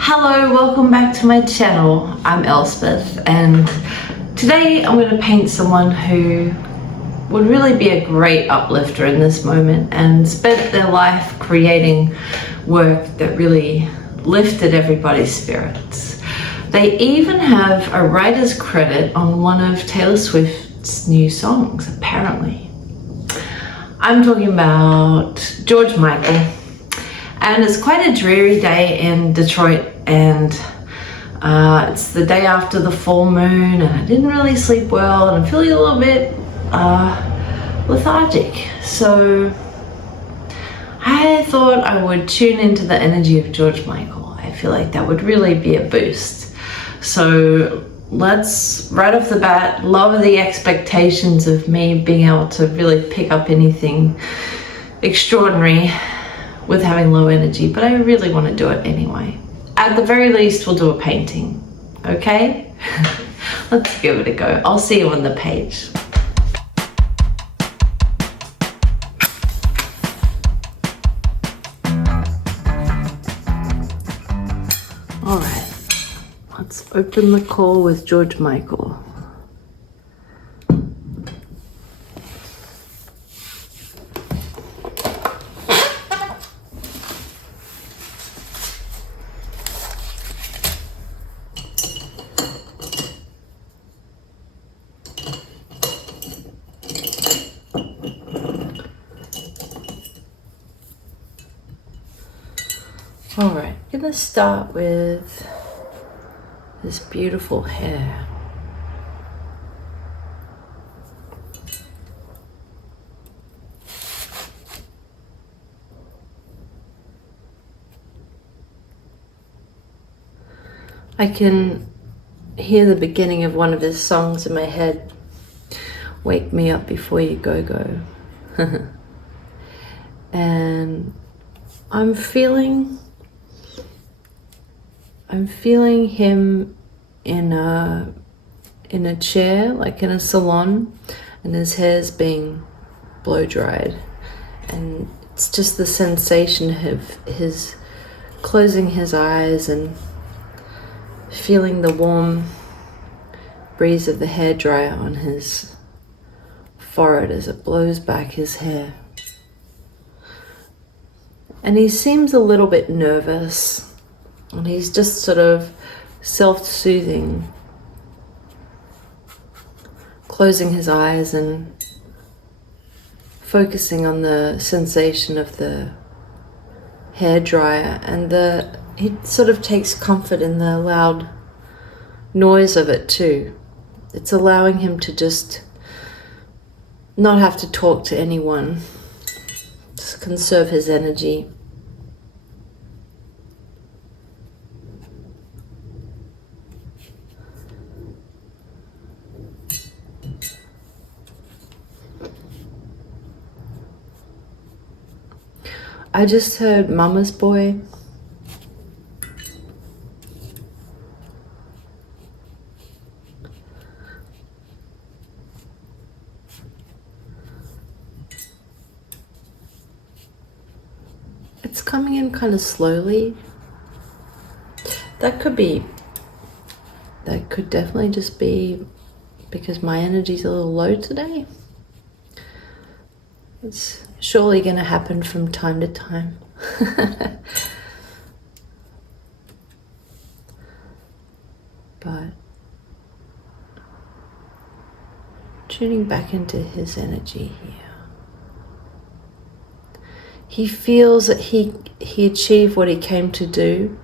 Hello, welcome back to my channel. I'm Elspeth, and today I'm going to paint someone who would really be a great uplifter in this moment and spent their life creating work that really lifted everybody's spirits. They even have a writer's credit on one of Taylor Swift's new songs, apparently. I'm talking about George Michael. And it's quite a dreary day in Detroit, and it's the day after the full moon, and I didn't really sleep well, and I'm feeling a little bit lethargic. So I thought I would tune into the energy of George Michael. I feel like that would really be a boost. So let's, right off the bat, lower the expectations of me being able to really pick up anything extraordinary with having low energy, but I really want to do it anyway. At the very least, we'll do a painting, okay? Let's give it a go. I'll see you on the page. All right, let's open the call with George Michael. All right, I'm gonna start with this beautiful hair. I can hear the beginning of one of his songs in my head. Wake me up before you go. And I'm feeling him in a chair, like in a salon, and his hair's being blow dried, and it's just the sensation of his closing his eyes and feeling the warm breeze of the hairdryer on his forehead as it blows back his hair. And he seems a little bit nervous. And he's just sort of self-soothing, closing his eyes and focusing on the sensation of the hairdryer, and he sort of takes comfort in the loud noise of it too. It's allowing him to just not have to talk to anyone, just conserve his energy. I just heard Mama's Boy. It's coming in kind of slowly. That could definitely just be because my energy's a little low today. It's surely going to happen from time to time. But tuning back into his energy here. He feels that he achieved what he came to do.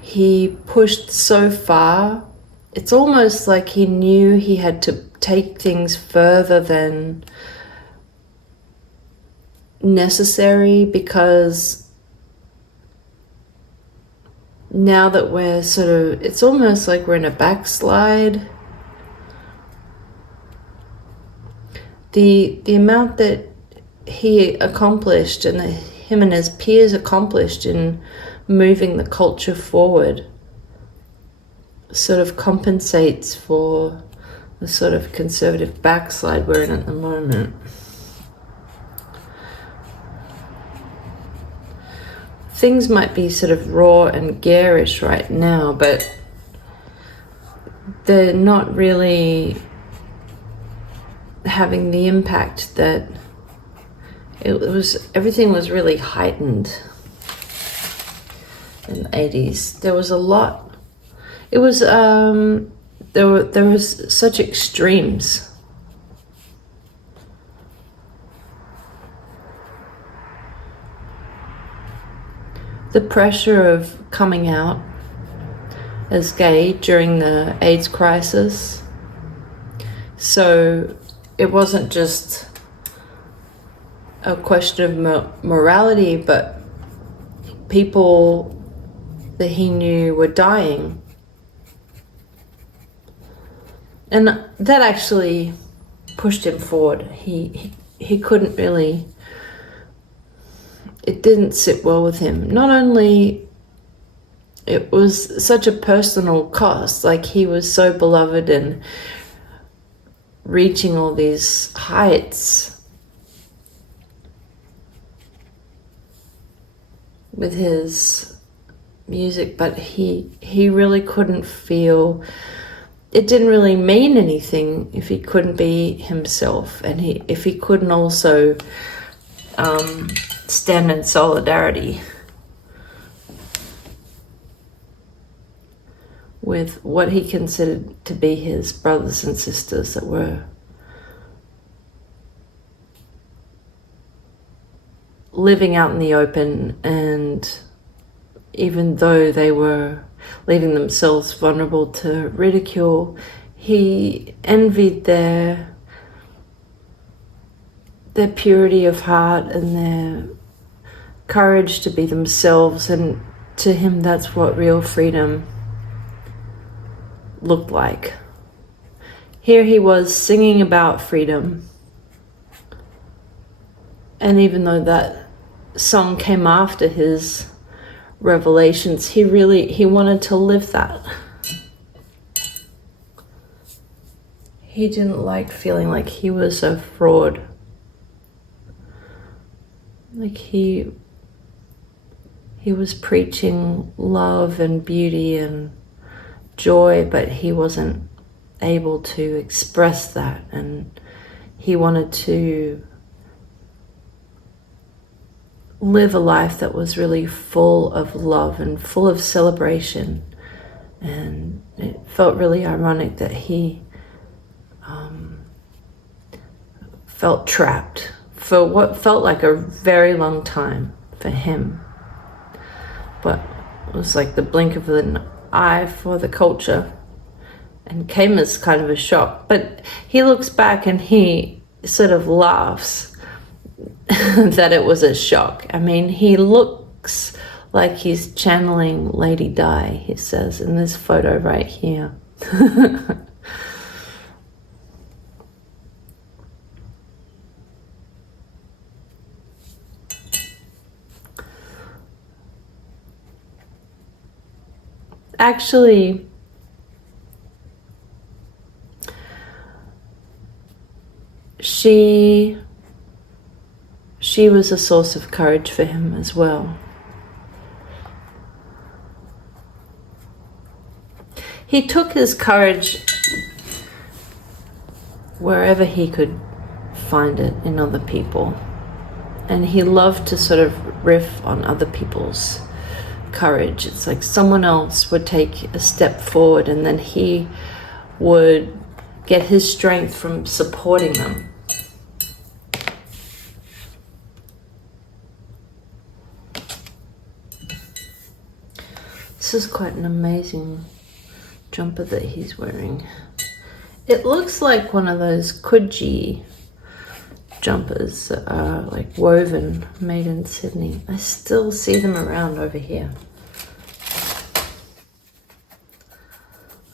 He pushed so far. It's almost like he knew he had to take things further than necessary, because now that we're it's almost like we're in a backslide. The amount that he accomplished and that him and his peers accomplished in moving the culture forward sort of compensates for the sort of conservative backslide we're in at the moment. things might be sort of raw and garish right now, but they're not really having the impact that everything was really heightened in the 80s. There was a lot. It was there was such extremes. The pressure of coming out as gay during the AIDS crisis. So it wasn't just a question of morality, but people that he knew were dying. And that actually pushed him forward. He couldn't really, it didn't sit well with him. Not only it was such a personal cost, like he was so beloved and reaching all these heights with his music, but he really couldn't feel, it didn't really mean anything if he couldn't be himself, and if he couldn't also stand in solidarity with what he considered to be his brothers and sisters that were living out in the open, and even though they were leaving themselves vulnerable to ridicule, he envied their purity of heart and their courage to be themselves, and to him that's what real freedom looked like. Here he was singing about freedom, and even though that song came after his revelations, he wanted to live that. He didn't like feeling like he was a fraud, like he was preaching love and beauty and joy, but he wasn't able to express that, and he wanted to live a life that was really full of love and full of celebration. And it felt really ironic that he felt trapped for what felt like a very long time for him, but it was like the blink of an eye for the culture, and came as kind of a shock. But he looks back and he sort of laughs that it was a shock. I mean, he looks like he's channeling Lady Di, he says in this photo right here. Actually, she was a source of courage for him as well. He took his courage wherever he could find it in other people, and he loved to sort of riff on other people's courage. It's like someone else would take a step forward and then he would get his strength from supporting them. This is quite an amazing jumper that he's wearing. It looks like one of those kuji jumpers that are like woven, made in Sydney. I still see them around over here.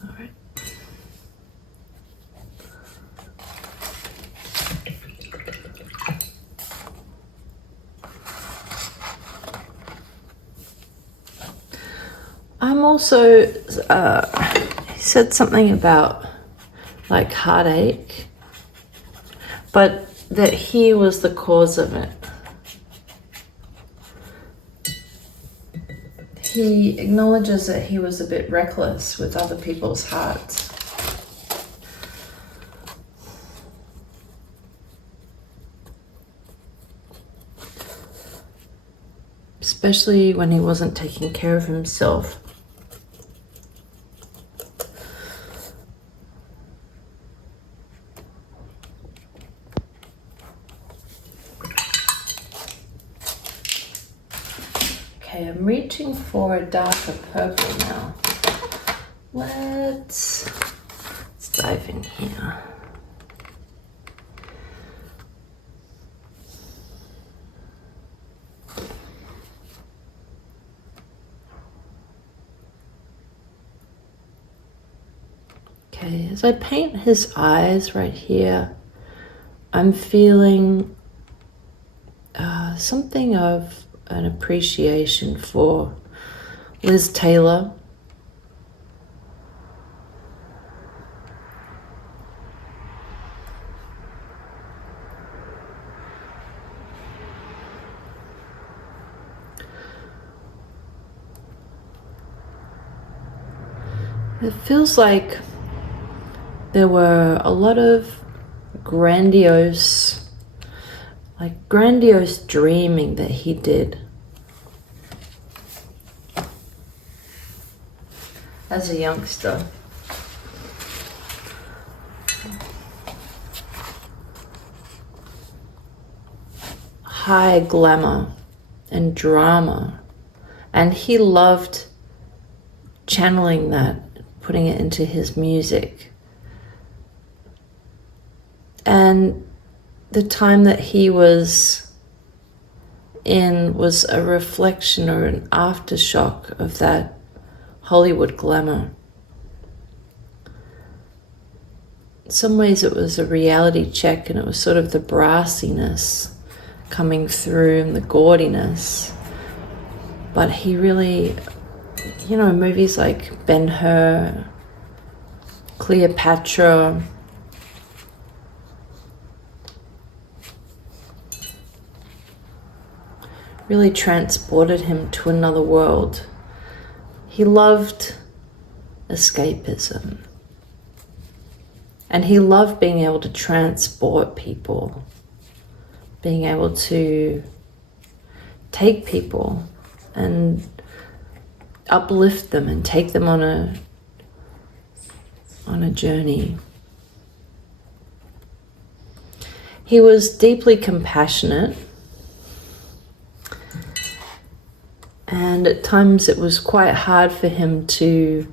All right. I'm also, he said something about like heartache, but that he was the cause of it. he acknowledges that he was a bit reckless with other people's hearts. Especially when he wasn't taking care of himself. Okay, I'm reaching for a darker purple now. Let's dive in here. Okay, as I paint his eyes right here, I'm feeling something of an appreciation for Liz Taylor. It feels like there were a lot of grandiose dreaming that he did as a youngster. High glamour and drama, and he loved channeling that, putting it into his music. And the time that he was in was a reflection or an aftershock of that Hollywood glamour. In some ways it was a reality check, and it was sort of the brassiness coming through and the gaudiness. But he really, you know, movies like Ben-Hur, Cleopatra, really transported him to another world. He loved escapism. And he loved being able to transport people, being able to take people and uplift them and take them on a journey. He was deeply compassionate. And at times it was quite hard for him to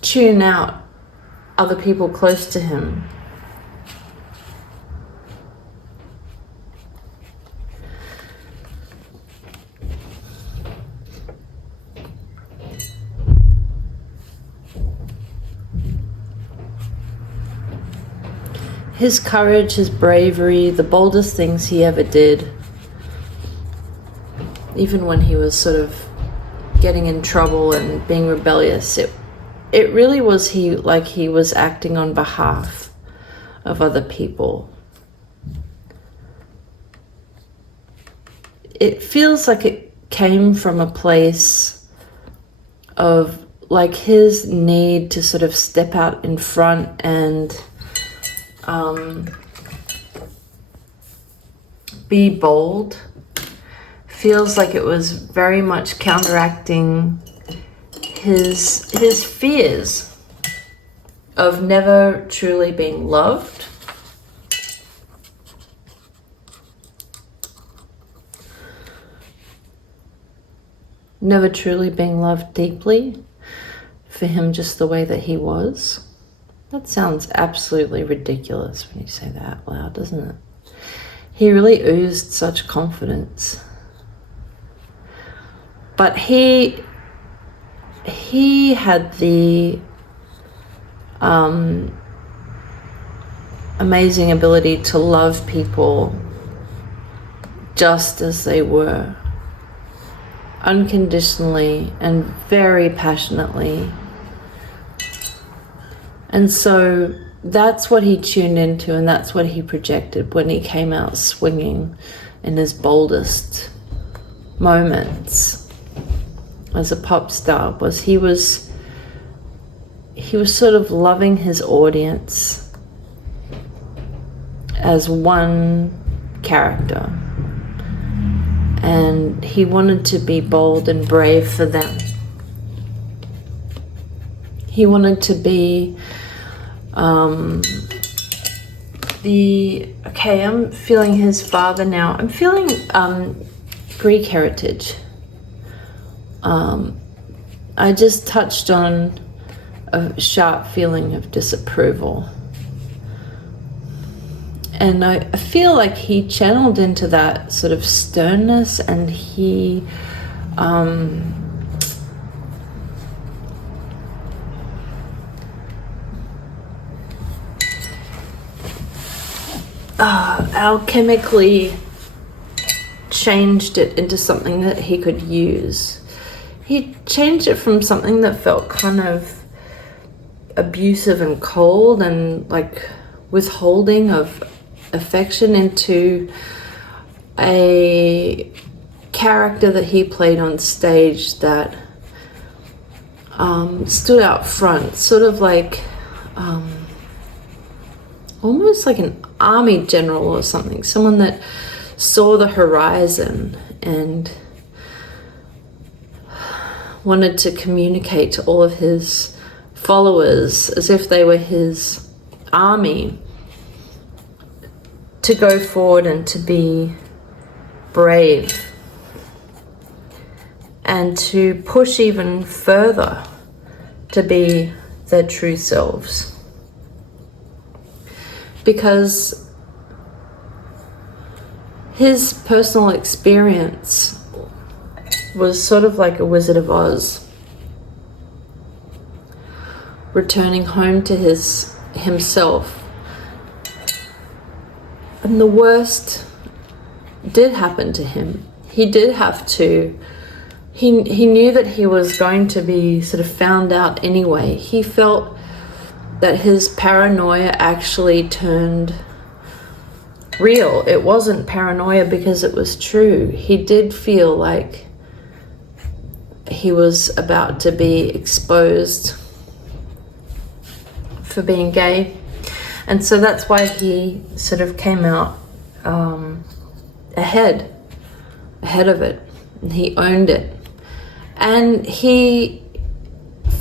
tune out other people close to him. His courage, his bravery, the boldest things he ever did, even when he was sort of getting in trouble and being rebellious, it really was he was acting on behalf of other people. It feels like it came from a place of like his need to sort of step out in front and be bold. Feels like it was very much counteracting his fears of never truly being loved, never truly being loved deeply for him just the way that he was. That sounds absolutely ridiculous when you say that out loud, doesn't it? He really oozed such confidence. But he had the amazing ability to love people just as they were, unconditionally and very passionately. And so that's what he tuned into, and that's what he projected when he came out swinging in his boldest moments as a pop star was he was sort of loving his audience as one character, and he wanted to be bold and brave for them. He wanted to be I'm feeling his father now. I'm feeling Greek heritage. I just touched on a sharp feeling of disapproval. And I feel like he channeled into that sort of sternness, and he alchemically changed it into something that he could use. He changed it from something that felt kind of abusive and cold and like withholding of affection into a character that he played on stage that stood out front, sort of like almost like an army general or something, someone that saw the horizon and wanted to communicate to all of his followers as if they were his army, to go forward and to be brave and to push even further to be their true selves. Because his personal experience was sort of like a Wizard of Oz, returning home to himself. And the worst did happen to him. He did have to, he knew that he was going to be sort of found out anyway. He felt that his paranoia actually turned real. It wasn't paranoia because it was true. He did feel like he was about to be exposed for being gay. And so that's why he sort of came out ahead of it. And he owned it. And he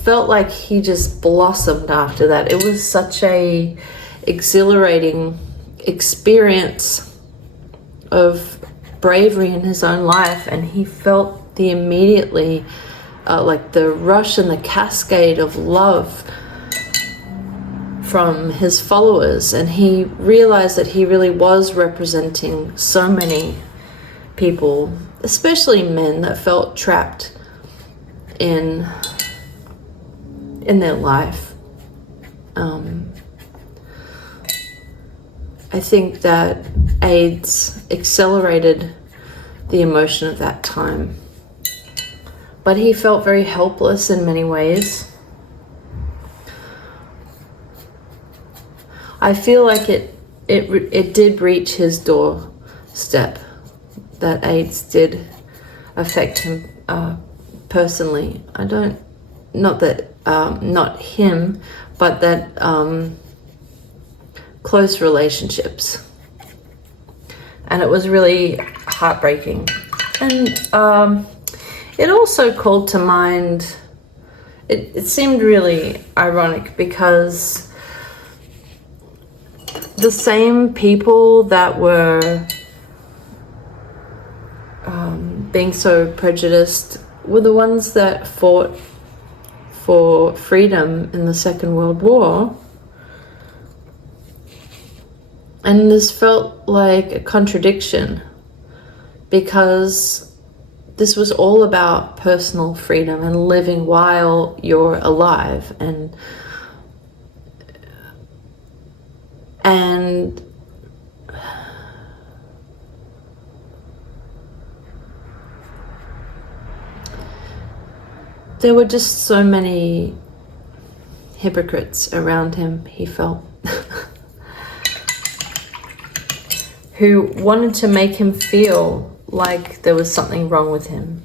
felt like he just blossomed after that. It was such a exhilarating experience of bravery in his own life, and he felt the immediately like the rush and the cascade of love from his followers, and he realized that he really was representing so many people, especially men, that felt trapped in their life. I think that AIDS accelerated the emotion of that time, but he felt very helpless in many ways. I feel like it did reach his doorstep, that AIDS did affect him personally. Not him, but that close relationships. And it was really heartbreaking. And it also called to mind, it seemed really ironic because the same people that were being so prejudiced were the ones that fought for freedom in the Second World War. And this felt like a contradiction because this was all about personal freedom and living while you're alive. And there were just so many hypocrites around him, he felt, who wanted to make him feel like there was something wrong with him.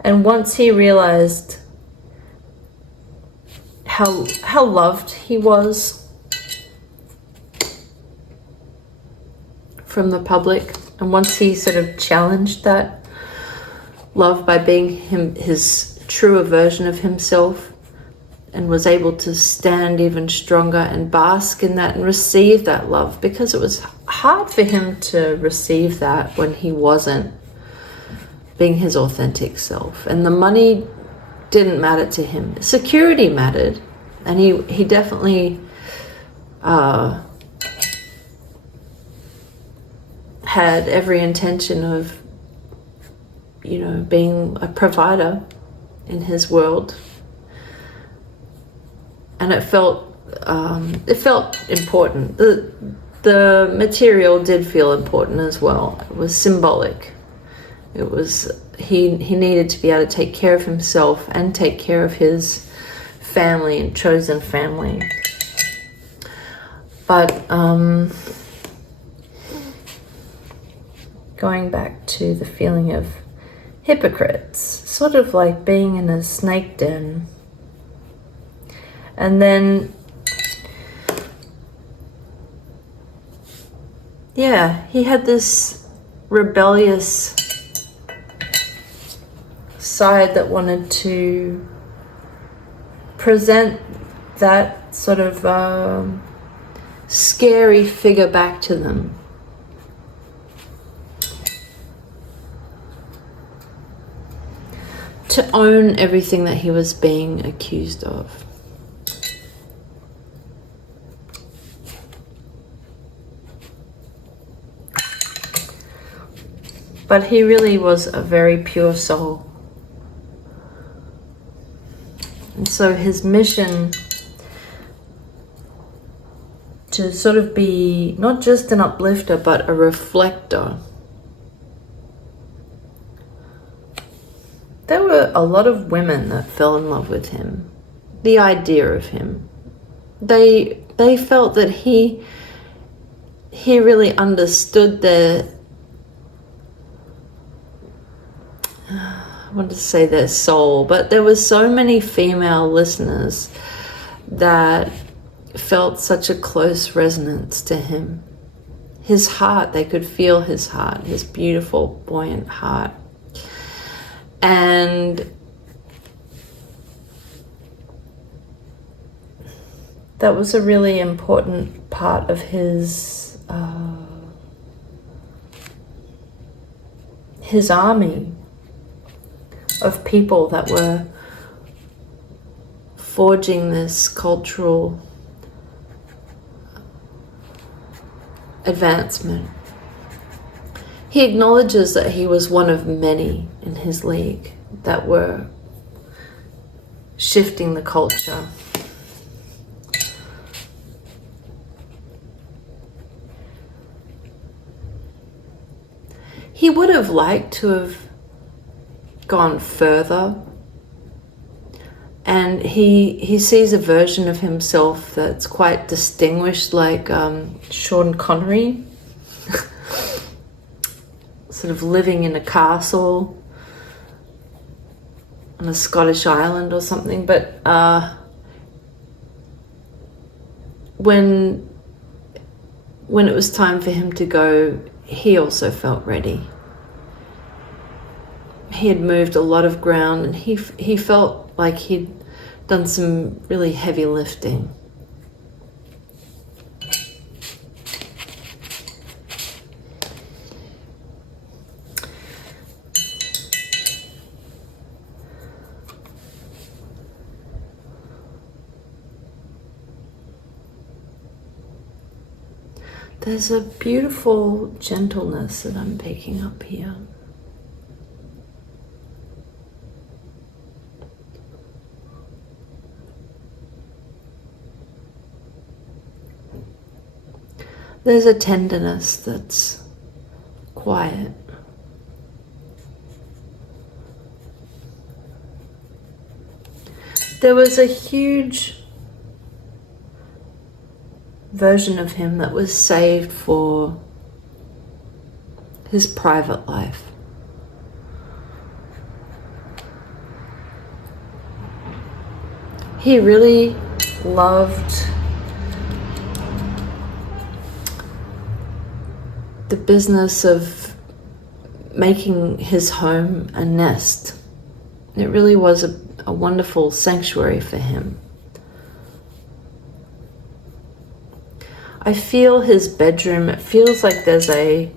And once he realized how loved he was from the public, and once he sort of challenged that love by being his truer version of himself, and was able to stand even stronger and bask in that and receive that love, because it was hard for him to receive that when he wasn't being his authentic self. And the money didn't matter to him. Security mattered, and he definitely had every intention of, you know, being a provider in his world. And it felt important. The material did feel important as well. It was symbolic. It was, he needed to be able to take care of himself and take care of his family and chosen family. But going back to the feeling of hypocrites, sort of like being in a snake den. And then, yeah, he had this rebellious side that wanted to present that sort of scary figure back to them. To own everything that he was being accused of. But he really was a very pure soul. And so his mission to sort of be not just an uplifter, but a reflector. There were a lot of women that fell in love with him. The idea of him. They felt that he really understood their, I wanted to say their soul, but there were so many female listeners that felt such a close resonance to him. His heart, they could feel his heart, his beautiful, buoyant heart. And that was a really important part of his army of people that were forging this cultural advancement. He acknowledges that he was one of many in his league that were shifting the culture. He would have liked to have gone further, and he sees a version of himself that's quite distinguished, like Sean Connery, sort of living in a castle on a Scottish island or something. But when it was time for him to go, he also felt ready. He had moved a lot of ground, and he felt like he'd done some really heavy lifting. There's a beautiful gentleness that I'm picking up here. There's a tenderness that's quiet. There was a huge version of him that was saved for his private life. He really loved the business of making his home a nest. It really was a wonderful sanctuary for him. I feel his bedroom, it feels like there's a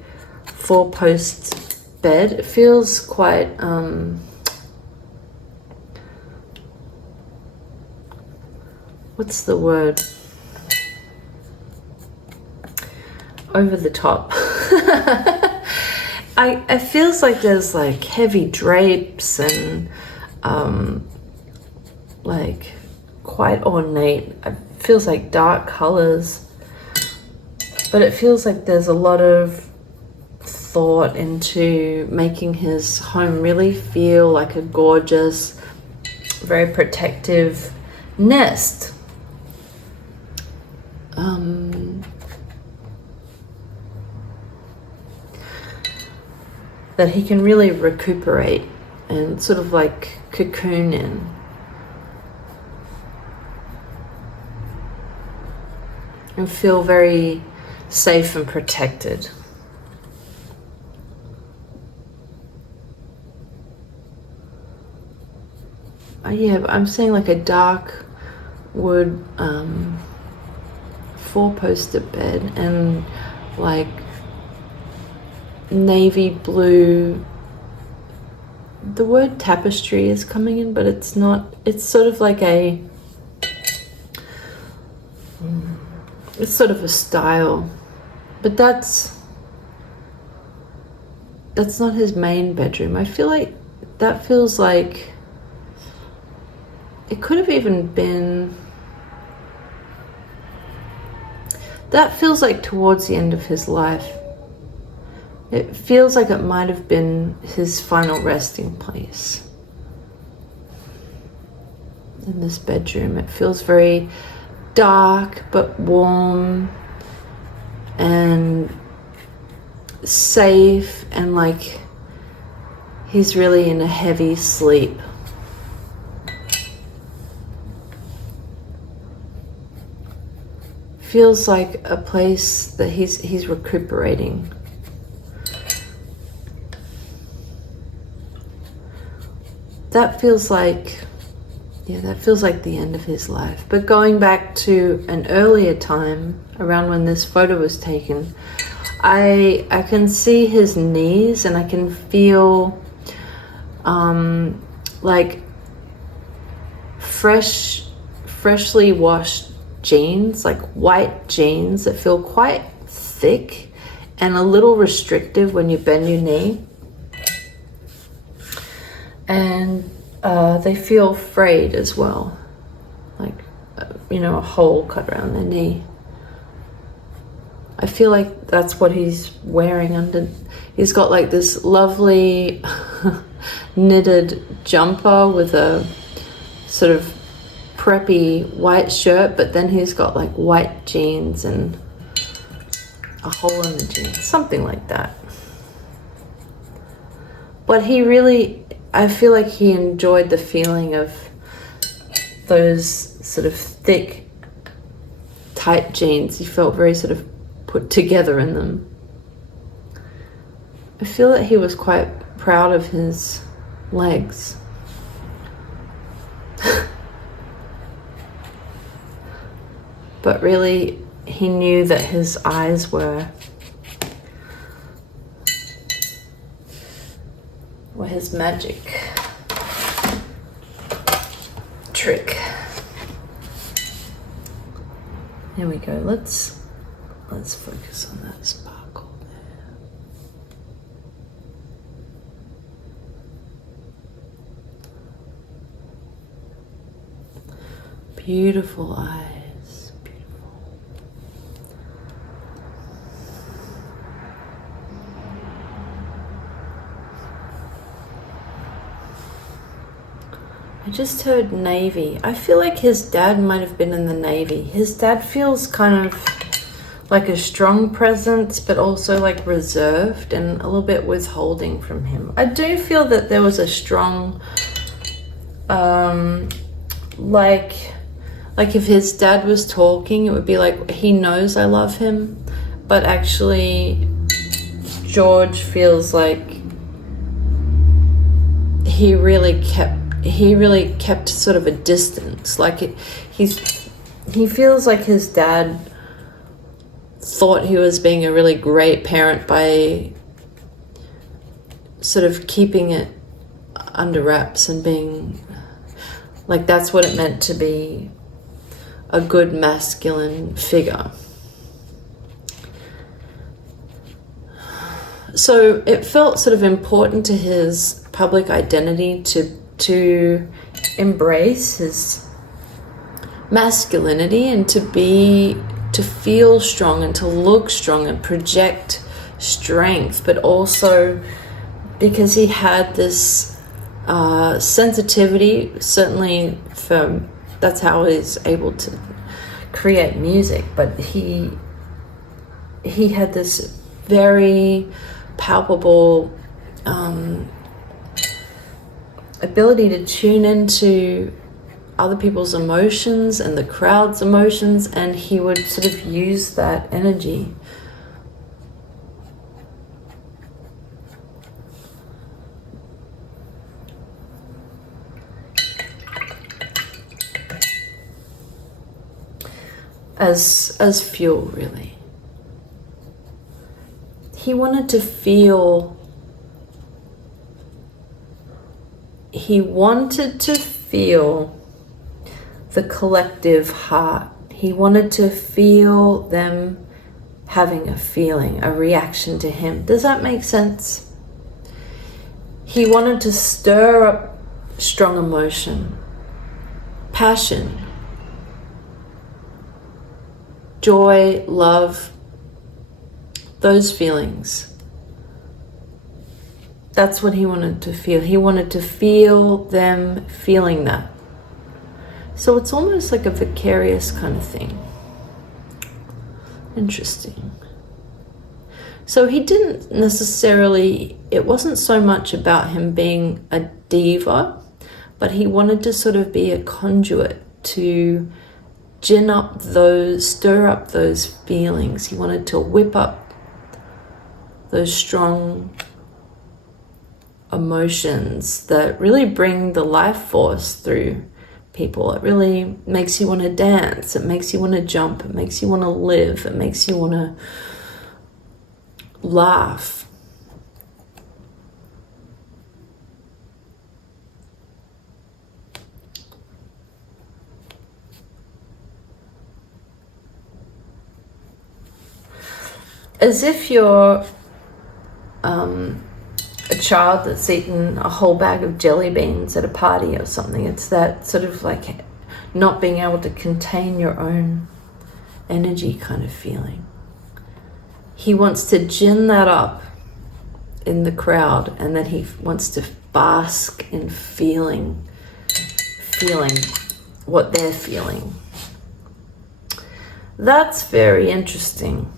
4-post bed. It feels quite what's the word? Over the top. It feels like there's like heavy drapes and like quite ornate. It feels like dark colors, but it feels like there's a lot of thought into making his home really feel like a gorgeous, very protective nest. That he can really recuperate and sort of like cocoon in. And feel very safe and protected. Yeah, but I'm saying like a dark wood 4-poster bed and like navy blue. The word tapestry is coming in, but it's not. It's sort of like it's sort of a style, but that's not his main bedroom. I feel like that feels like it could have even been, that feels like towards the end of his life. It feels like it might have been his final resting place. In this bedroom, it feels very dark but warm and safe, and like he's really in a heavy sleep. Feels like a place that he's recuperating. That feels like, yeah, that feels like the end of his life. But going back to an earlier time, around when this photo was taken, I can see his knees, and I can feel like freshly washed jeans, like white jeans that feel quite thick and a little restrictive when you bend your knee. And they feel frayed as well, like, a hole cut around their knee. I feel like that's what he's wearing under. He's got like this lovely knitted jumper with a sort of preppy white shirt, but then he's got like white jeans and a hole in the jeans, something like that. But he really, I feel like he enjoyed the feeling of those sort of thick, tight jeans. He felt very sort of put together in them. I feel that he was quite proud of his legs. But really, he knew that his eyes were his magic trick. There we go. Let's focus on that sparkle there. Beautiful eyes. Beautiful. I just heard Navy. I feel like his dad might have been in the Navy. His dad feels kind of like a strong presence, but also like reserved and a little bit withholding from him. I do feel that there was a strong, like if his dad was talking, it would be like, he knows I love him, but actually George feels like he really kept sort of a distance. Like he feels like his dad thought he was being a really great parent by sort of keeping it under wraps and being like, that's what it meant to be a good masculine figure. So it felt sort of important to his public identity to embrace his masculinity and to feel strong and to look strong and project strength, but also because he had this sensitivity, certainly that's how he's able to create music, but he had this very palpable ability to tune into other people's emotions and the crowd's emotions, and he would sort of use that energy. As fuel, really. He wanted to feel the collective heart. He wanted to feel them having a feeling, a reaction to him. Does that make sense? He wanted to stir up strong emotion, passion, joy, love, those feelings. That's what he wanted to feel. He wanted to feel them feeling that. So it's almost like a vicarious kind of thing. Interesting. So he didn't necessarily, it wasn't so much about him being a diva, but he wanted to sort of be a conduit to stir up those feelings. He wanted to whip up those strong emotions that really bring the life force through people. It really makes you want to dance. It makes you want to jump. It makes you want to live. It makes you want to laugh. As if you're a child that's eaten a whole bag of jelly beans at a party or something. It's that sort of like not being able to contain your own energy kind of feeling. He wants to gin that up in the crowd, and then he wants to bask in feeling what they're feeling. That's very interesting.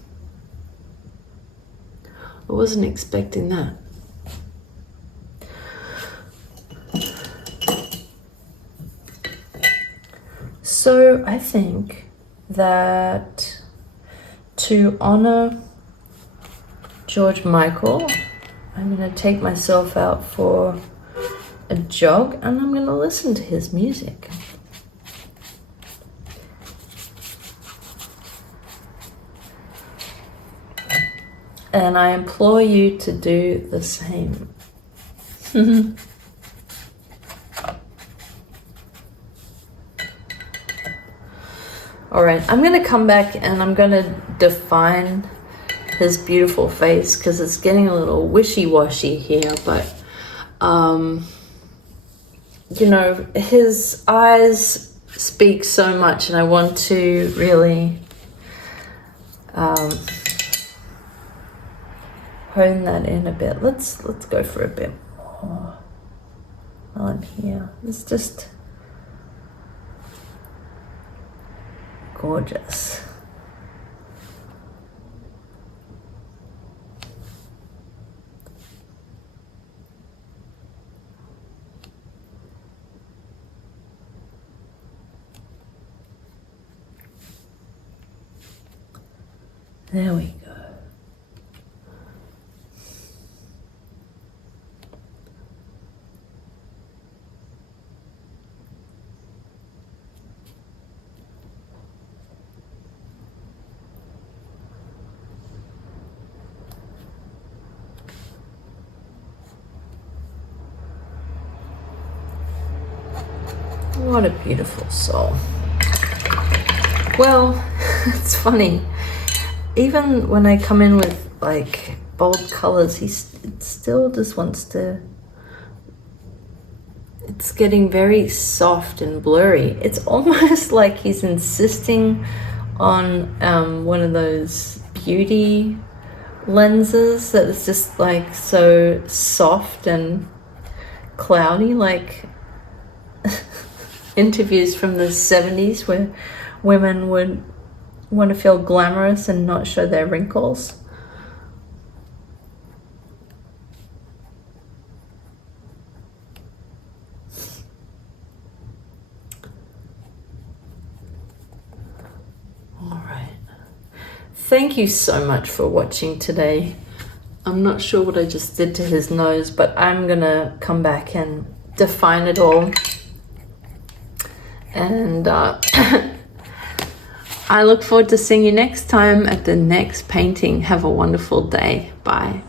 I wasn't expecting that. So I think that to honor George Michael, I'm going to take myself out for a jog and I'm going to listen to his music. And I implore you to do the same. All right, I'm gonna come back and I'm gonna define his beautiful face because it's getting a little wishy-washy here, but you know, his eyes speak so much and I want to really hone that in a bit. Let's go for a bit more while I'm here. It's just gorgeous. There we go. What a beautiful soul. Well, it's funny. Even when I come in with like bold colors, it still just wants to. It's getting very soft and blurry. It's almost like he's insisting on one of those beauty lenses that is just like so soft and cloudy, like interviews from the 70s where women would want to feel glamorous and not show their wrinkles. All right. Thank you so much for watching today. I'm not sure what I just did to his nose, but I'm gonna come back and define it all. And I look forward to seeing you next time at the next painting. Have a wonderful day. Bye.